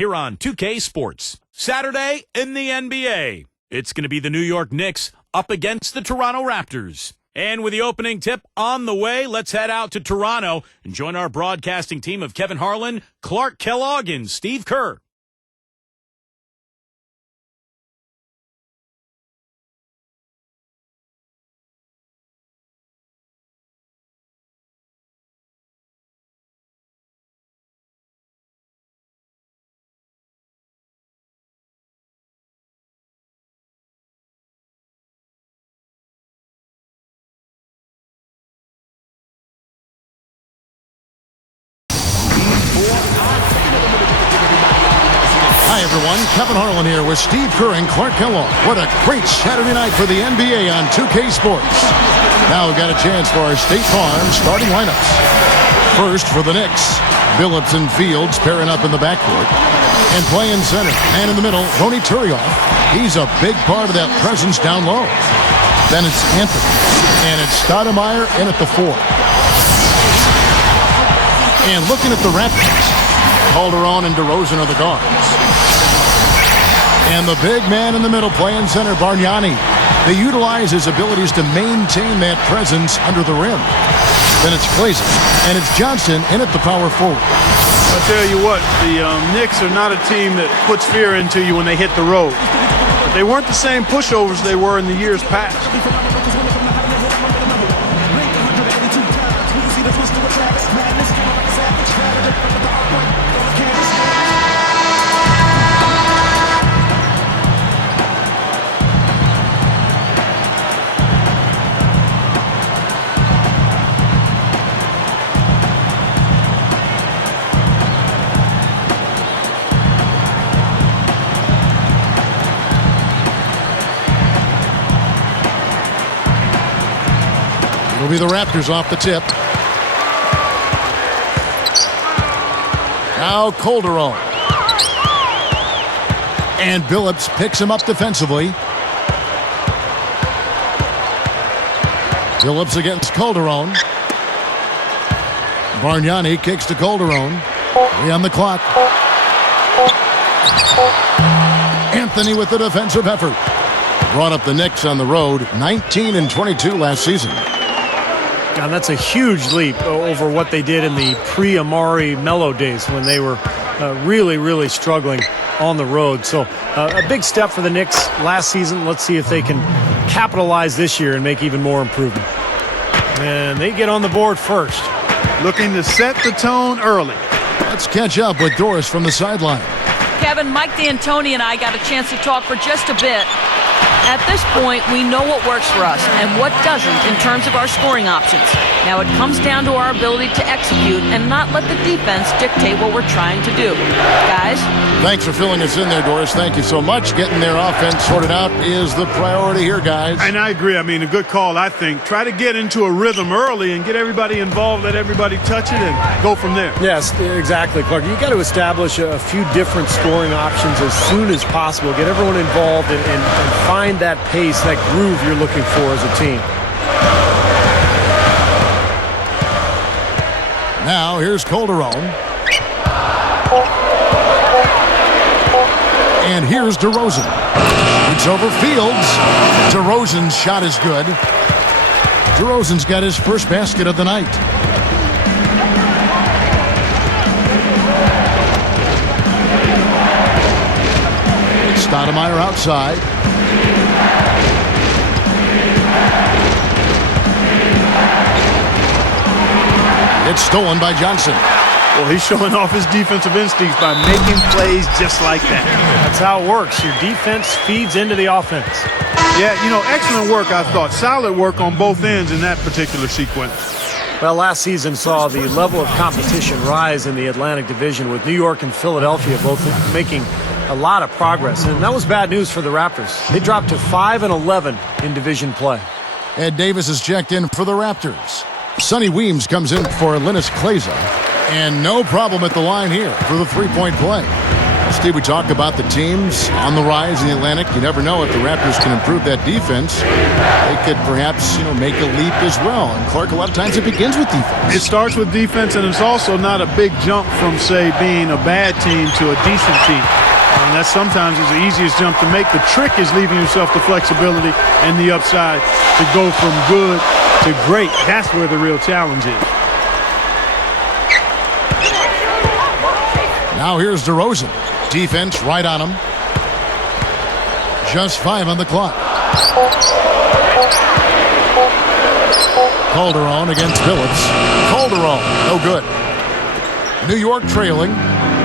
here on 2K Sports. Saturday in the NBA. It's going to be the New York Knicks up against the Toronto Raptors. And with the opening tip on the way, let's head out to Toronto and join our broadcasting team of Kevin Harlan, Clark Kellogg, and Steve Kerr. Hi, everyone. Kevin Harlan here with Steve Kerr and Clark Kellogg. What a great Saturday night for the NBA on 2K Sports. Now we've got a chance for our State Farm starting lineups. First for the Knicks, Billups and Fields pairing up in the backcourt. And playing center, man in the middle, Ronny Turioff. He's a big part of that presence down low. Then it's Anthony. And it's Stoudemire in at the 4. And looking at the Raptors, Calderon and DeRozan are the guards. And the big man in the middle playing center, Bargnani. They utilize his abilities to maintain that presence under the rim. Then it's Glazer, and it's Johnson in at the power forward. I'll tell you what, the Knicks are not a team that puts fear into you when they hit the road. But they weren't the same pushovers they were in the years past. It'll be the Raptors off the tip. Now Calderon. And Billups picks him up defensively. Billups against Calderon. Bargnani kicks to Calderon. 3 on the clock. Anthony with the defensive effort. Brought up the Knicks on the road, 19-22 last season. And that's a huge leap over what they did in the pre-Amari Melo days when they were really struggling on the road. So a big step for the Knicks last season. Let's see if they can capitalize this year and make even more improvement. And they get on the board first. Looking to set the tone early. Let's catch up with Doris from the sideline. Kevin, Mike D'Antoni and I got a chance to talk for just a bit. At this point, we know what works for us and what doesn't in terms of our scoring options. Now it comes down to our ability to execute and not let the defense dictate what we're trying to do. Guys? Thanks for filling us in there, Doris. Thank you so much. Getting their offense sorted out is the priority here, guys. And I agree. I mean, a good call, I think. Try to get into a rhythm early and get everybody involved, let everybody touch it, and go from there. Yes, exactly, Clark. You got to establish a few different scoring options as soon as possible. Get everyone involved and find that pace, that groove you're looking for as a team. Now here's Calderon. And here's DeRozan. It's over Fields. DeRozan's shot is good. DeRozan's got his first basket of the night. Stoudemire outside. It's stolen by Johnson. Well, he's showing off his defensive instincts by making plays just like that. That's how it works. Your defense feeds into the offense. Yeah, excellent work, I thought. Solid work on both ends in that particular sequence. Well, last season saw the level of competition rise in the Atlantic Division with New York and Philadelphia both making a lot of progress. And that was bad news for the Raptors. They dropped to 5-11 in division play. Ed Davis is checked in for the Raptors. Sonny Weems comes in for Linus Glazer. And no problem at the line here for the three-point play. Steve, we talk about the teams on the rise in the Atlantic. You never know if the Raptors can improve that defense. They could perhaps, make a leap as well. And Clark, a lot of times it begins with defense. It starts with defense, and it's also not a big jump from, say, being a bad team to a decent team. And that sometimes is the easiest jump to make. The trick is leaving yourself the flexibility and the upside to go from good to great. That's where the real challenge is. Now here's DeRozan. Defense right on him. Just 5 on the clock. Calderon against Phillips. Calderon, no good. New York trailing.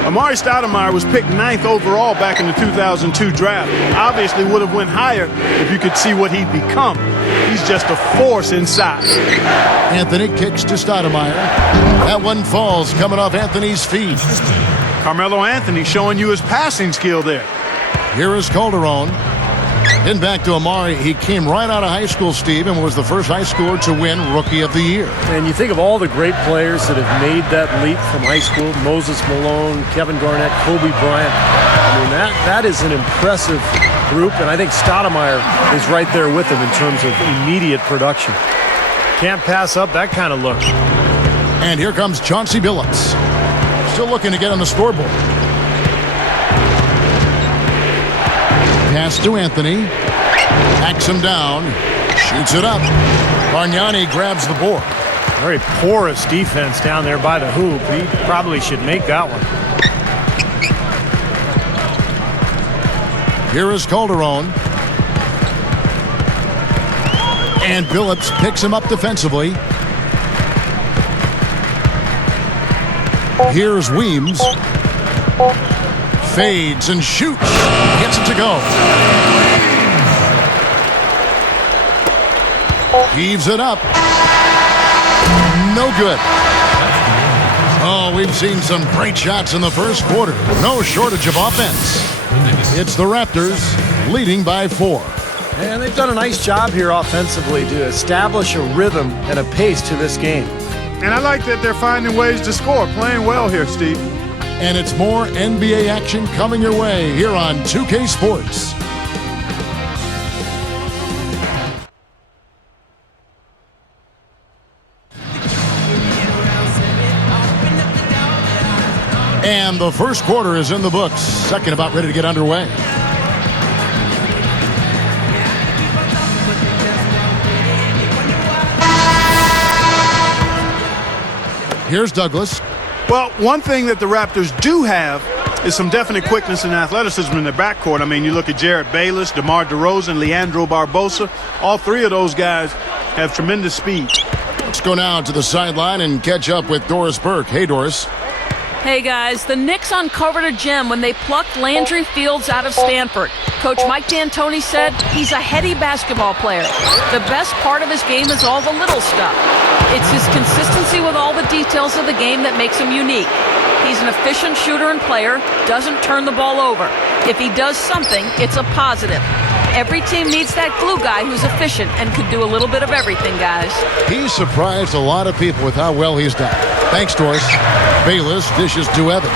Amari Stoudemire was picked 9th overall back in the 2002 draft. Obviously would have went higher if you could see what he'd become. He's just a force inside. Anthony kicks to Stoudemire. That one falls coming off Anthony's feet. Carmelo Anthony showing you his passing skill there. Here is Calderon. Then back to Amari. He came right out of high school, Steve, and was the first high schooler to win Rookie of the Year. And you think of all the great players that have made that leap from high school: Moses Malone, Kevin Garnett, Kobe Bryant. I mean, that is an impressive group, and I think Stoudemire is right there with them in terms of immediate production. Can't pass up that kind of look. And here comes Chauncey Billups. Still looking to get on the scoreboard. Pass to Anthony. Backs him down. Shoots it up. Bargnani grabs the board. Very porous defense down there by the hoop. He probably should make that one. Here is Calderon. And Billups picks him up defensively. Here's Weems. Fades and shoots. Gets it to go. Heaves it up. No good. Oh, we've seen some great shots in the first quarter. No shortage of offense. It's the Raptors leading by 4. And they've done a nice job here offensively to establish a rhythm and a pace to this game. And I like that they're finding ways to score. Playing well here, Steve. And it's more NBA action coming your way here on 2K Sports. And the first quarter is in the books. Second about ready to get underway. Here's Douglas. Well, one thing that the Raptors do have is some definite quickness and athleticism in their backcourt. I mean, you look at Jared Bayless, DeMar DeRozan, Leandro Barbosa. All three of those guys have tremendous speed. Let's go now to the sideline and catch up with Doris Burke. Hey, Doris. Hey guys, the Knicks uncovered a gem when they plucked Landry Fields out of Stanford. Coach Mike D'Antoni said he's a heady basketball player. The best part of his game is all the little stuff. It's his consistency with all the details of the game that makes him unique. He's an efficient shooter and player, doesn't turn the ball over. If he does something, it's a positive. Every team needs that glue guy who's efficient and could do a little bit of everything, guys. He's surprised a lot of people with how well he's done. Thanks, Doris. Bayless dishes to Evans.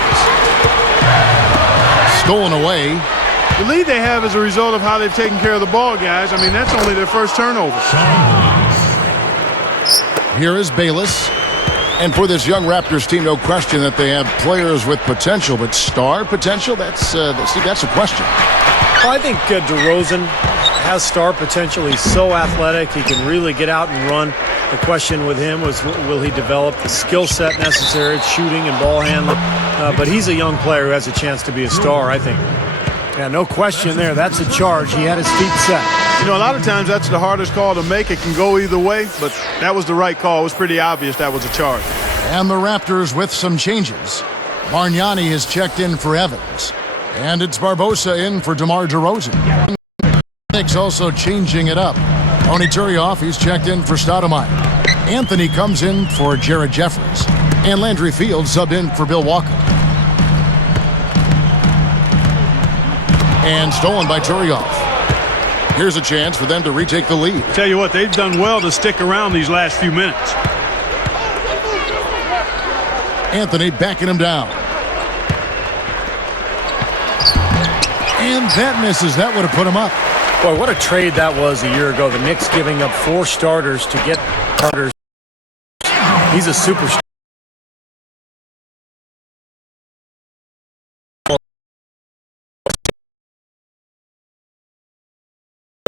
Stolen away. The lead they have is a result of how they've taken care of the ball, guys. I mean, that's only their first turnover. Here is Bayless. And for this young Raptors team, no question that they have players with potential, but star potential, that's a question. Well, I think DeRozan has star potential. He's so athletic. He can really get out and run. The question with him was, will he develop the skill set necessary, shooting and ball handling? But he's a young player who has a chance to be a star, I think. Yeah, no question there. That's a charge. He had his feet set. You know, a lot of times that's the hardest call to make. It can go either way, but that was the right call. It was pretty obvious that was a charge. And the Raptors with some changes. Bargnani is checked in for Evans. And it's Barbosa in for DeMar DeRozan. Knicks also changing it up. Tony Turioff, he's checked in for Stoudemire. Anthony comes in for Jared Jeffries. And Landry Fields subbed in for Bill Walker. And stolen by Turioff. Here's a chance for them to retake the lead. Tell you what, they've done well to stick around these last few minutes. Anthony backing him down. And that misses. That would have put him up. Boy, what a trade that was a year ago. The Knicks giving up 4 starters to get starters. He's a superstar.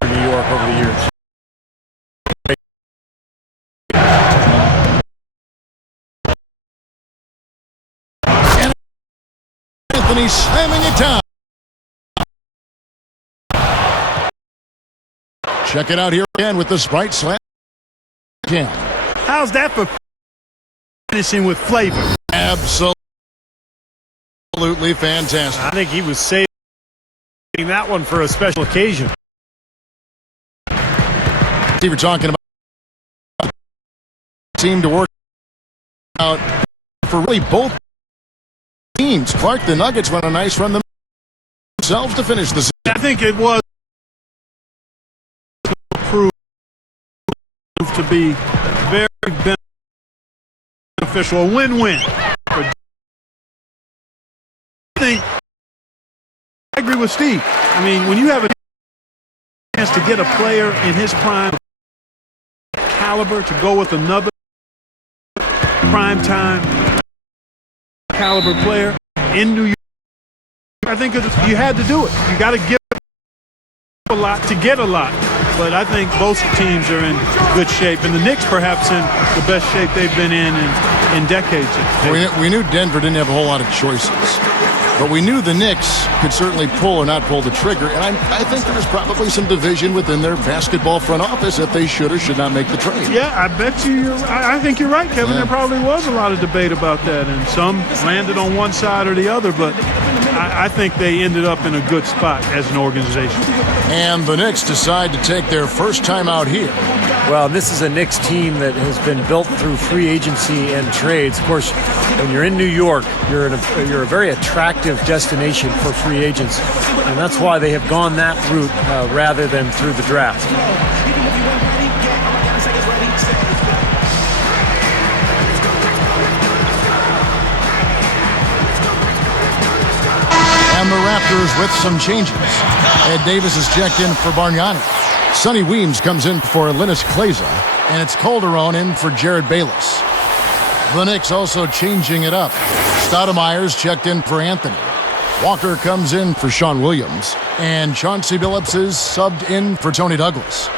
In New York over the years. And Anthony slamming it down. Check it out here again with the Sprite slam. How's that for finishing with flavor? Absolutely fantastic. I think he was saving that one for a special occasion. We were talking about team to work out for really both teams. Clark, the Nuggets went a nice run themselves to finish the season. I think it was proved to be very beneficial, a win-win. I agree with Steve. I mean, when you have a chance to get a player in his prime caliber to go with another prime time caliber player in New York, I think you had to do it. You got to give a lot to get a lot. But I think both teams are in good shape, and the Knicks perhaps in the best shape they've been in decades. We knew Denver didn't have a whole lot of choices, but we knew the Knicks could certainly pull or not pull the trigger, and I think there was probably some division within their basketball front office that they should or should not make the trade. Yeah, I bet you. I think you're right, Kevin. Yeah. There probably was a lot of debate about that, and some landed on one side or the other, but I think they ended up in a good spot as an organization. And the Knicks decide to take their first time out here. Well, this is a Knicks team that has been built through free agency and trades. Of course, when you're in New York, you're a very attractive destination for free agents, and that's why they have gone that route rather than through the draft. And the Raptors with some changes. Ed Davis is checked in for Bargnani. Sonny Weems comes in for Linus Kleza. And it's Calderon in for Jared Bayless. The Knicks also changing it up. Stoudemire's checked in for Anthony. Walker comes in for Sean Williams. And Chauncey Billups is subbed in for Tony Douglas.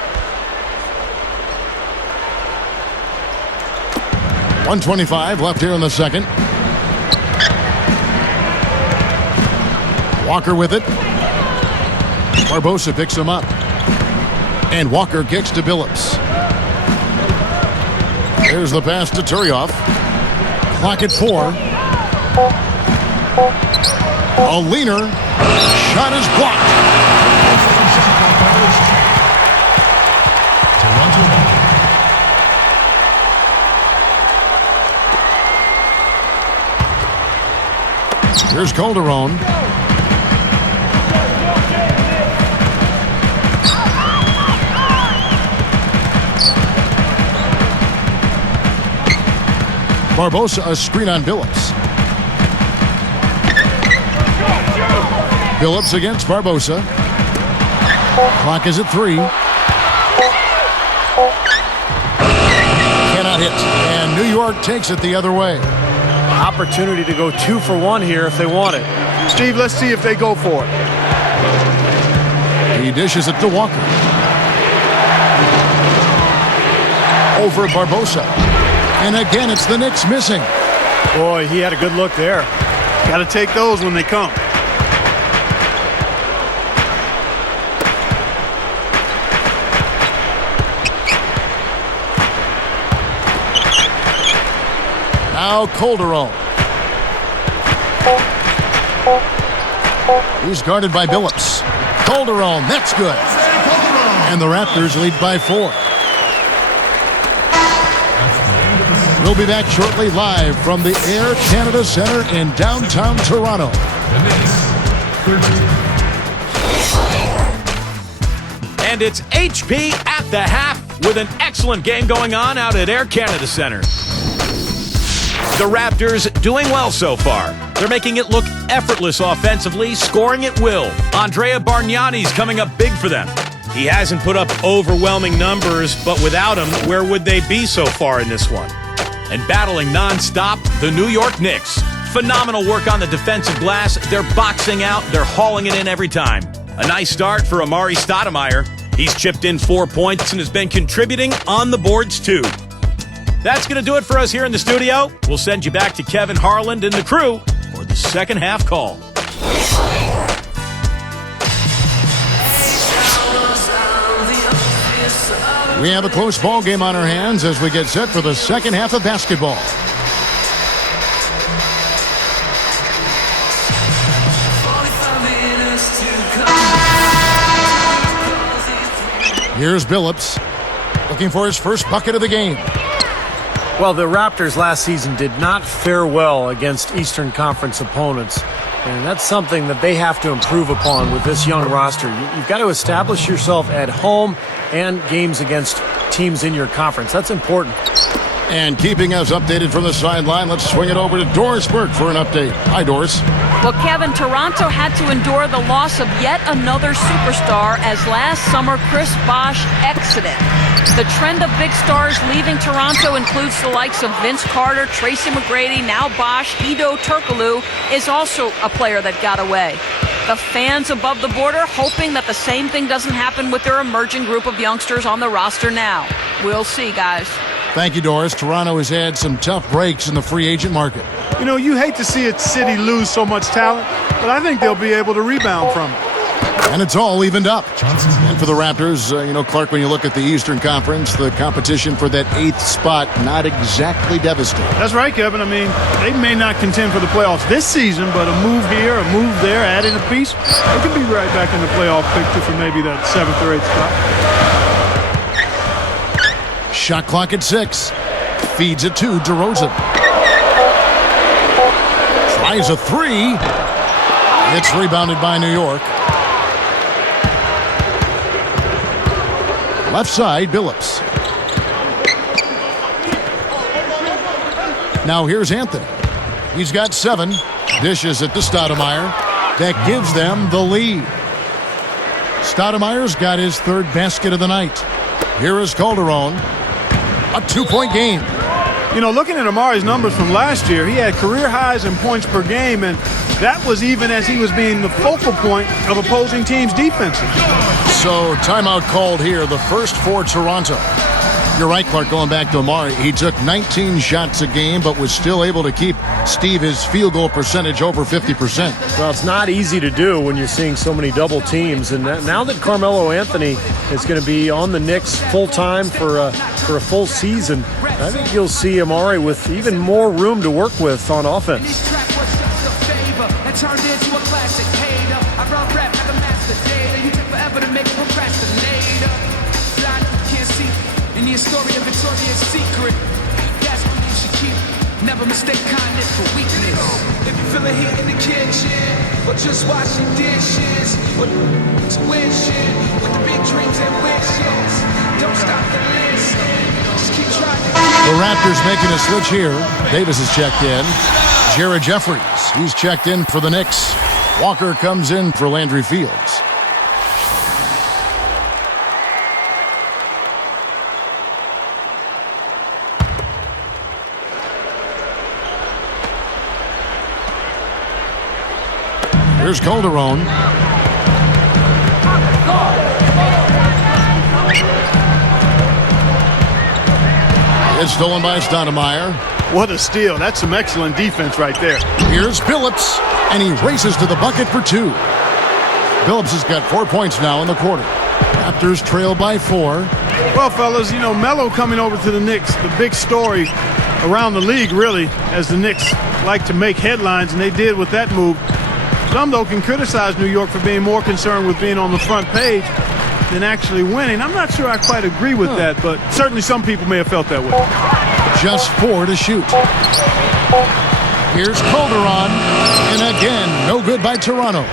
1:25 left here in the second. Walker with it. Barbosa picks him up. And Walker kicks to Billups. There's the pass to Turioff. Clock at 4. A leaner. Shot is blocked. Here's Calderon. Barbosa, a screen on Billups. Billups against Barbosa. Clock is at 3. Cannot hit. And New York takes it the other way. Opportunity to go 2 for 1 here if they want it. Steve, let's see if they go for it. He dishes it to Walker. Over Barbosa. And again, it's the Knicks missing. Boy, he had a good look there. Got to take those when they come. Now Calderon. He's guarded by Billups. Calderon, that's good. And the Raptors lead by 4. We'll be back shortly live from the Air Canada Centre in downtown Toronto. And it's HP at the half with an excellent game going on out at Air Canada Centre. The Raptors doing well so far. They're making it look effortless offensively, scoring at will. Andrea Bargnani's coming up big for them. He hasn't put up overwhelming numbers, but without him, where would they be so far in this one? And battling nonstop, the New York Knicks. Phenomenal work on the defensive glass. They're boxing out. They're hauling it in every time. A nice start for Amari Stoudemire. He's chipped in 4 points and has been contributing on the boards too. That's going to do it for us here in the studio. We'll send you back to Kevin Harland and the crew for the second half call. We have a close ball game on our hands as we get set for the second half of basketball. Here's Billups looking for his first bucket of the game. Well, the Raptors last season did not fare well against Eastern Conference opponents. And that's something that they have to improve upon with this young roster. You've got to establish yourself at home and games against teams in your conference. That's important. And keeping us updated from the sideline, let's swing it over to Doris Burke for an update. Hi, Doris. Well, Kevin, Toronto had to endure the loss of yet another superstar as last summer Chris Bosh exited. The trend of big stars leaving Toronto includes the likes of Vince Carter, Tracy McGrady, now Bosh, Ido Turkoglu is also a player that got away. The fans above the border hoping that the same thing doesn't happen with their emerging group of youngsters on the roster now. We'll see, guys. Thank you, Doris. Toronto has had some tough breaks in the free agent market. You know, you hate to see a city lose so much talent, but I think they'll be able to rebound from it. And it's all evened up. And for the Raptors, Clark, when you look at the Eastern Conference, the competition for that 8th spot, not exactly devastating. That's right, Kevin. I mean, they may not contend for the playoffs this season, but a move here, a move there, adding a piece, they could be right back in the playoff picture for maybe that 7th or 8th spot. Shot clock at 6. Feeds it to DeRozan. Tries a 3. It's rebounded by New York. Left side, Billups. Now here's Anthony. He's got 7. Dishes it to Stoudemire. That gives them the lead. Stoudemire's got his 3rd basket of the night. Here is Calderon. A 2-point game. You know, looking at Amari's numbers from last year, he had career highs in points per game, and that was even as he was being the focal point of opposing teams' defenses. So, timeout called here, the first for Toronto. You're right, Clark, going back to Amari. He took 19 shots a game, but was still able to keep his field goal percentage over 50%. Well, it's not easy to do when you're seeing so many double teams. And now that Carmelo Anthony is going to be on the Knicks full-time for a full season, I think you'll see Amari with even more room to work with on offense. Story of Victoria's Secret. That's what you should keep. Never mistake kindness for weakness. If you feel a heat in the kitchen, or just washing dishes, or wishing with the big dreams and wishes, don't stop to listen. Just keep trying. The Raptors making a switch here. Davis is checked in. Jared Jeffries, he's checked in for the Knicks. Walker comes in for Landry Fields. Here's Calderon. It's stolen by Stoudemire. What a steal. That's some excellent defense right there. Here's Billups, and he races to the bucket for 2. Billups has got 4 points now in the quarter. Raptors trail by 4. Well, fellas, Melo coming over to the Knicks, the big story around the league, really, as the Knicks like to make headlines, and they did with that move. Some, though, can criticize New York for being more concerned with being on the front page than actually winning. I'm not sure I quite agree with that, but certainly some people may have felt that way. Just 4 to shoot. Here's Calderon, and again, no good by Toronto.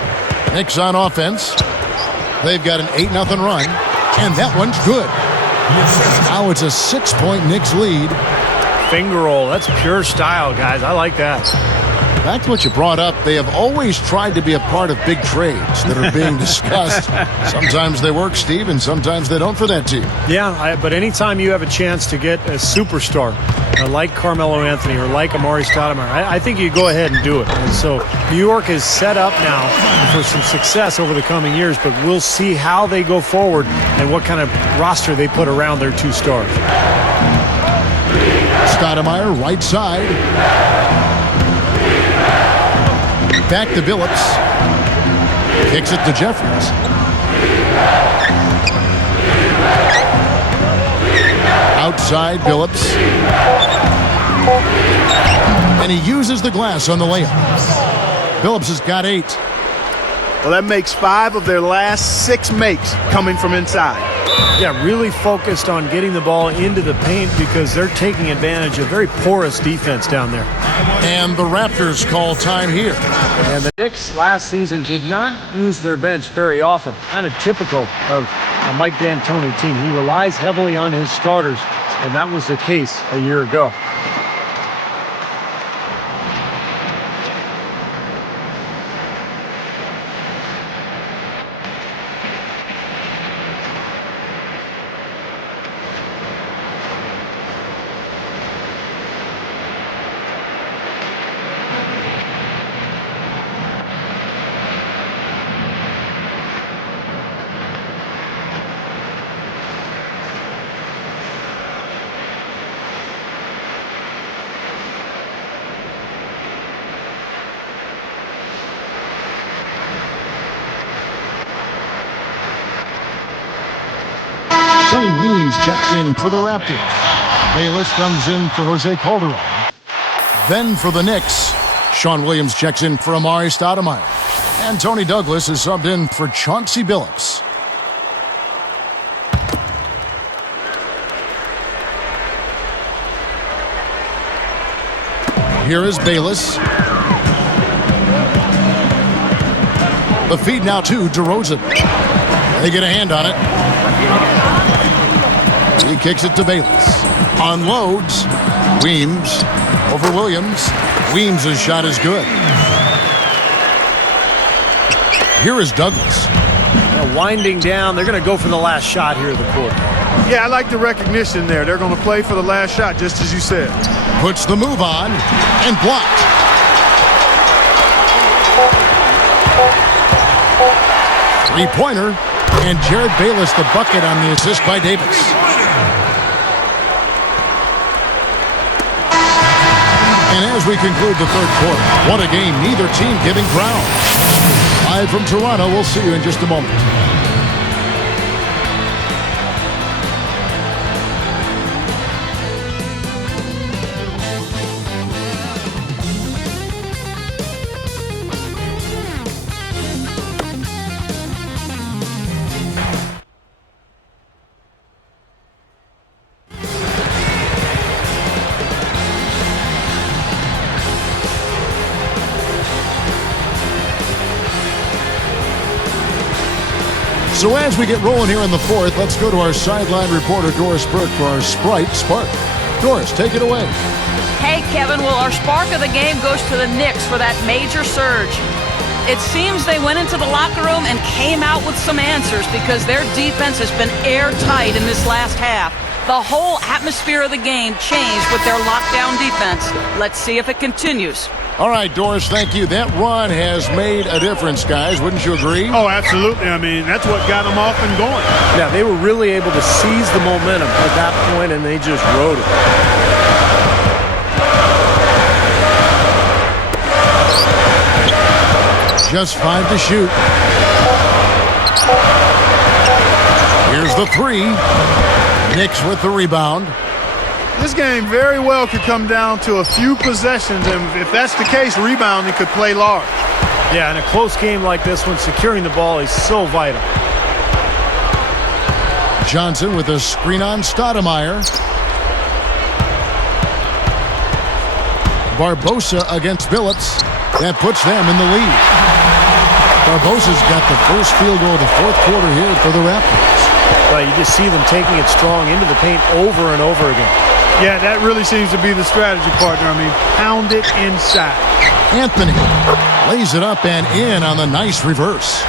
Knicks on offense. They've got an 8-0 run, and that one's good. Now it's a 6-point Knicks lead. finger roll. That's pure style, guys. I like that. Back to what you brought up, they have always tried to be a part of big trades that are being discussed. Sometimes they work, Steve, and sometimes they don't for that team. Yeah, but anytime you have a chance to get a superstar like Carmelo Anthony or like Amari Stoudemire, I think you go ahead and do it. And so New York is set up now for some success over the coming years, but we'll see how they go forward and what kind of roster they put around their two stars. Stoudemire, right side. Back to Billups. Kicks it to Jeffries. Outside Billups. And he uses the glass on the layup. Billups has got 8. Well, that makes 5 of their last 6 makes coming from inside. Yeah, really focused on getting the ball into the paint because they're taking advantage of very porous defense down there. And the Raptors call time here. And the Knicks last season did not use their bench very often. Kind of typical of a Mike D'Antoni team. He relies heavily on his starters, and that was the case a year ago. Williams checks in for the Raptors. Bayless comes in for Jose Calderon. Then for the Knicks, Sean Williams checks in for Amari Stoudemire. And Tony Douglas is subbed in for Chauncey Billups. Here is Bayless. The feed now to DeRozan. They get a hand on it. He kicks it to Bayless. Unloads. Weems over Williams. Weems' shot is good. Here is Douglas. Now winding down, they're going to go for the last shot here of the quarter. Yeah, I like the recognition there. They're going to play for the last shot, just as you said. Puts the move on and blocked. Three-pointer. And Jared Bayless the bucket on the assist by Davis. And as we conclude the third quarter, what a game, neither team giving ground. Live from Toronto, we'll see you in just a moment. So as we get rolling here in the fourth, let's go to our sideline reporter, Doris Burke, for our Sprite Spark. Doris, take it away. Hey, Kevin. Well, our spark of the game goes to the Knicks for that major surge. It seems they went into the locker room and came out with some answers because their defense has been airtight in this last half. The whole atmosphere of the game changed with their lockdown defense. Let's see if it continues. All right, Doris, thank you. That run has made a difference, guys. Wouldn't you agree? Oh, absolutely. I mean, that's what got them off and going. Yeah, they were really able to seize the momentum at that point, and they just rode it. Just 5 to shoot. Here's the 3. Knicks with the rebound. This game very well could come down to a few possessions, and if that's the case, rebounding could play large. Yeah, in a close game like this one, securing the ball is so vital. Johnson with a screen on Stoudemire. Barbosa against Billups. That puts them in the lead. Barbosa's got the first field goal of the fourth quarter here for the Raptors. Well, you just see them taking it strong into the paint over and over again. Yeah, that really seems to be the strategy, partner. I mean, pound it inside. Anthony lays it up and in on the nice reverse.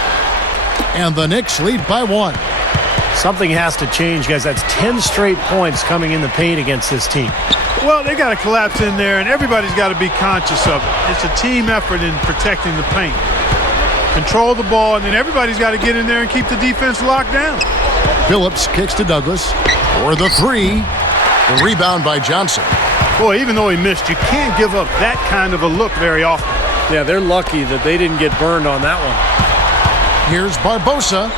And the Knicks lead by 1. Something has to change, guys. That's 10 straight points coming in the paint against this team. Well, they got to collapse in there, and everybody's got to be conscious of it. It's a team effort in protecting the paint. Control the ball, and then everybody's got to get in there and keep the defense locked down. Phillips kicks to Douglas for the 3. The rebound by Johnson. Boy, even though he missed, you can't give up that kind of a look very often. Yeah, they're lucky that they didn't get burned on that one. Here's Barbosa.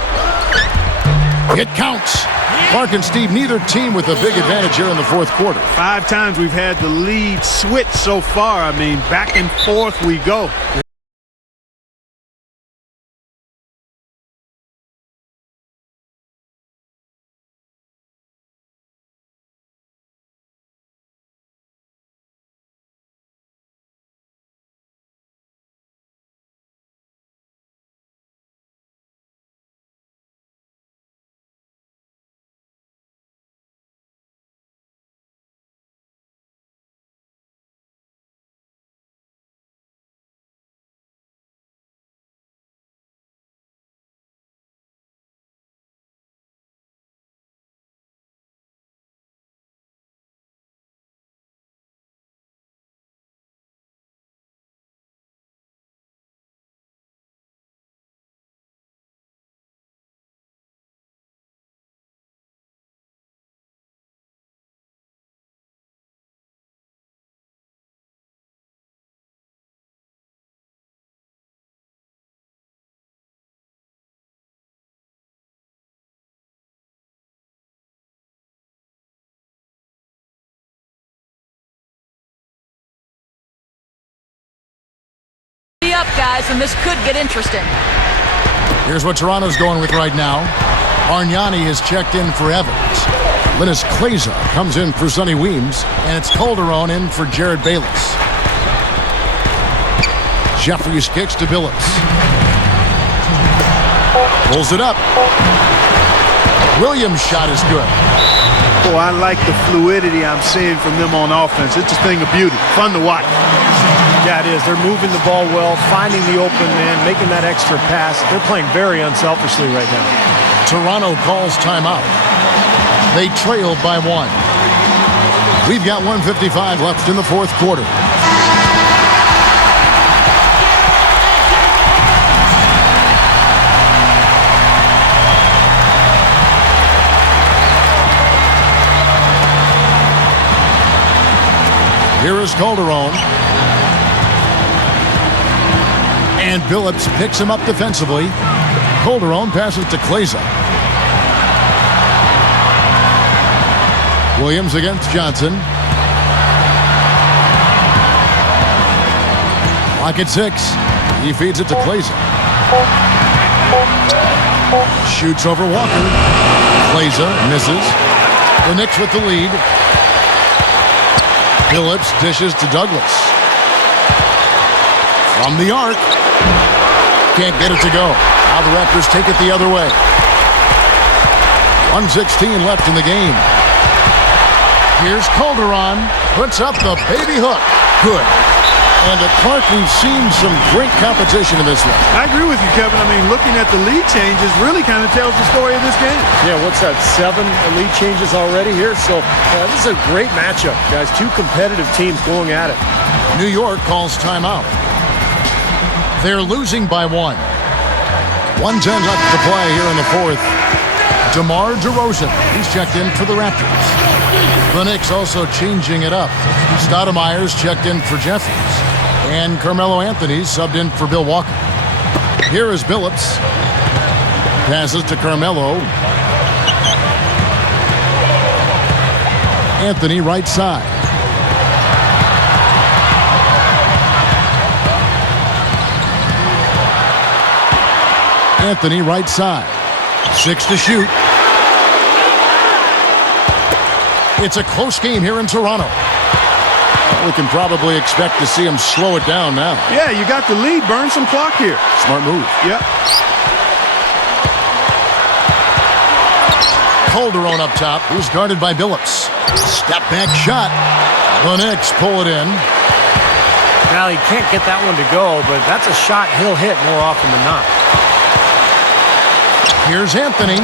It counts. Clark and Steve, neither team with a big advantage here in the fourth quarter. 5 times we've had the lead switch so far. I mean, back and forth we go. Up, guys, and this could get interesting. Here's what Toronto's going with right now. Argnani is checked in for Evans. Linus Kleza comes in for Sonny Weems, and it's Calderon in for Jared Bayless. Jeffries kicks to Billups. Pulls it up. Williams' shot is good. Oh, I like the fluidity I'm seeing from them on offense. It's a thing of beauty. Fun to watch. Yeah, it is. They're moving the ball well, finding the open man, making that extra pass. They're playing very unselfishly right now. Toronto calls timeout. They trail by 1. We've got 1:55 left in the fourth quarter. Here is Calderon. And Billups picks him up defensively. Calderon passes to Kleza. Williams against Johnson. Clock at 6. He feeds it to Kleza. Shoots over Walker. Kleza misses. The Knicks with the lead. Billups dishes to Douglas. From the arc. Can't get it to go. Now the Raptors take it the other way. 1:16 left in the game. Here's Calderon. Puts up the baby hook. Good. And at Clark, we've seen some great competition in this one. I agree with you, Kevin. I mean, looking at the lead changes really kind of tells the story of this game. Yeah, what's that, 7 lead changes already here? So this is a great matchup, guys. 2 competitive teams going at it. New York calls timeout. They're losing by 1. 1:10 left to play here in the fourth. DeMar DeRozan, he's checked in for the Raptors. The Knicks also changing it up. Stoudemire's checked in for Jeffries. And Carmelo Anthony's subbed in for Bill Walker. Here is Billups. Passes to Carmelo. Anthony right side. Anthony right side. 6 to shoot. It's a close game here in Toronto. We can probably expect to see him slow it down now. Yeah, you got the lead. Burn some clock here. Smart move. Yep. Calderon up top, who's guarded by Billups. Step back shot. The Knicks pull it in. Now, he can't get that one to go, but that's a shot he'll hit more often than not. Here's Anthony.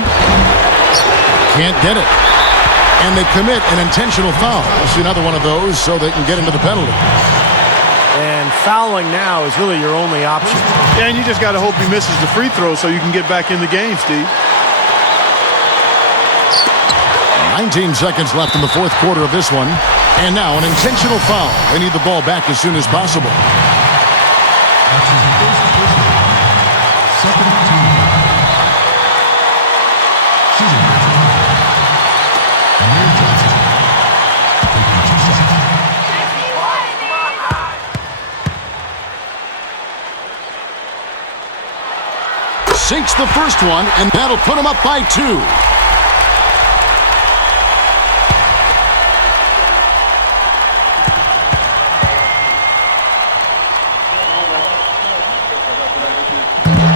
Can't get it. And they commit an intentional foul. This is another one of those so they can get into the penalty. And fouling now is really your only option. Yeah, and you just got to hope he misses the free throw so you can get back in the game, Steve. 19 seconds left in the fourth quarter of this one. And now an intentional foul. They need the ball back as soon as possible. Sinks the first one, and that'll put him up by 2.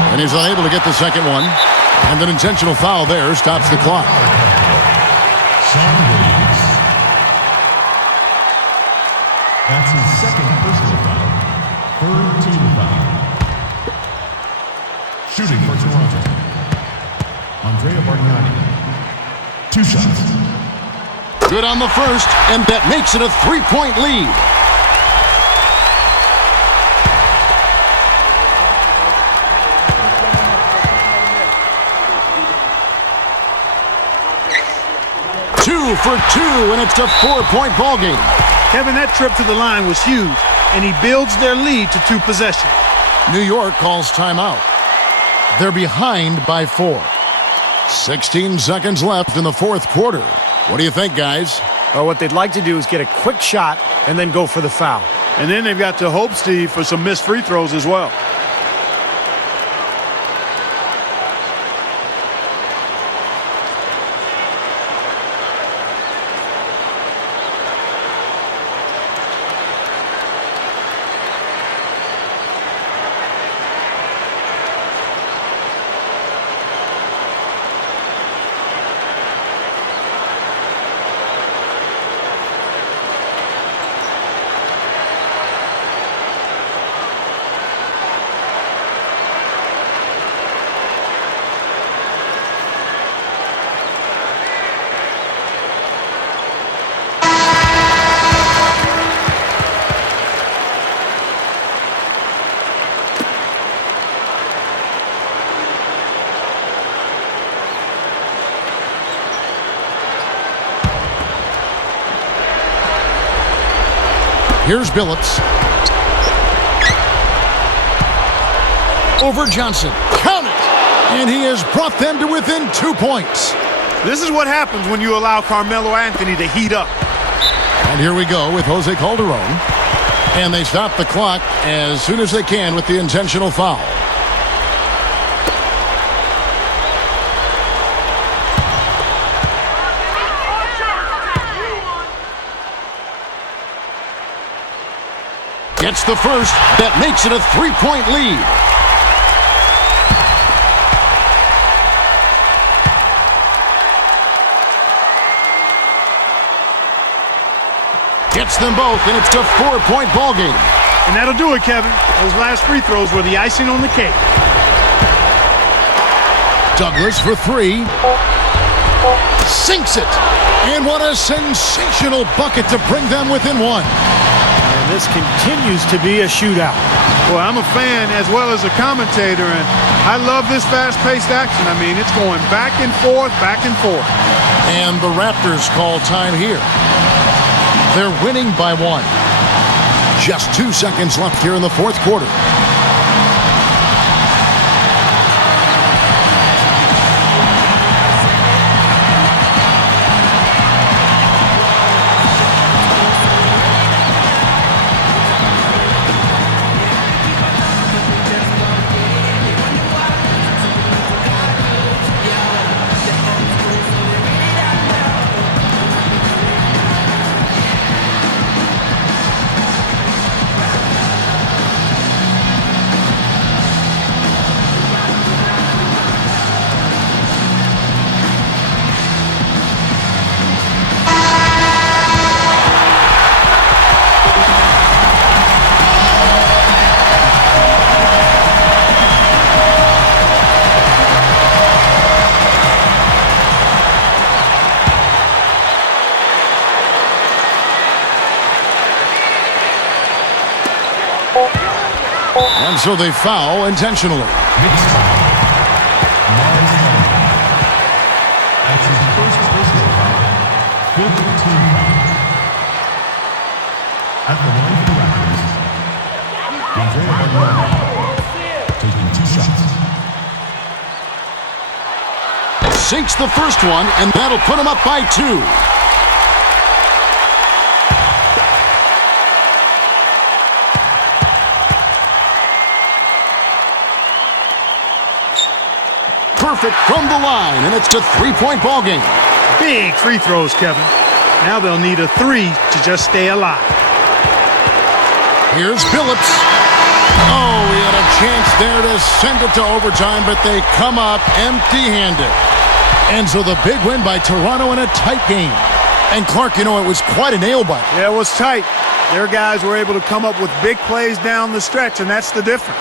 And he's unable to get the second one. And an intentional foul there stops the clock. That's his second personal foul. Third team foul. Shooting for Toronto. Andrea Bargnani. 2 shots. Good on the first, and that makes it a 3-point lead. Two for 2, and it's a 4-point ball game. Kevin, that trip to the line was huge, and he builds their lead to 2 possessions. New York calls timeout. They're behind by 4. 16 seconds left in the fourth quarter. What do you think, guys? Well, what they'd like to do is get a quick shot and then go for the foul. And then they've got to hope, Steve, for some missed free throws as well. Here's Billups. Over Johnson. Count it! And he has brought them to within 2 points. This is what happens when you allow Carmelo Anthony to heat up. And here we go with Jose Calderon. And they stop the clock as soon as they can with the intentional foul. Gets the first. That makes it a 3-point lead. Gets them both, and it's a 4-point ball game. And that'll do it, Kevin. Those last free throws were the icing on the cake. Douglas for 3. Sinks it. And what a sensational bucket to bring them within 1. And this continues to be a shootout. Well, I'm a fan as well as a commentator, and I love this fast-paced action. I mean, it's going back and forth, back and forth. And the Raptors call time here. They're winning by 1. Just 2 seconds left here in the fourth quarter. so they foul intentionally. Knicks foul. Mars Leonard. That's his first personal foul. 5th team foul. At the line for the Raptors, Andrea Bargnani, taking 2 shots. Sinks the first one, and that'll put him up by 2. Perfect from the line, and it's a 3-point ball game. Big free throws, Kevin. Now they'll need a 3 to just stay alive. Here's Phillips. Oh, he had a chance there to send it to overtime, but they come up empty-handed. And so the big win by Toronto in a tight game. And Clark, you know, it was quite a nail-biter. Yeah, it was tight. Their guys were able to come up with big plays down the stretch, and that's the difference.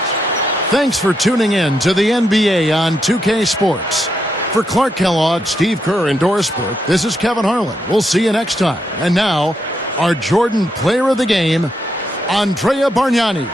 Thanks for tuning in to the NBA on 2K Sports. For Clark Kellogg, Steve Kerr, and Doris Burke, this is Kevin Harlan. We'll see you next time. And now, our Jordan Player of the Game, Andrea Bargnani.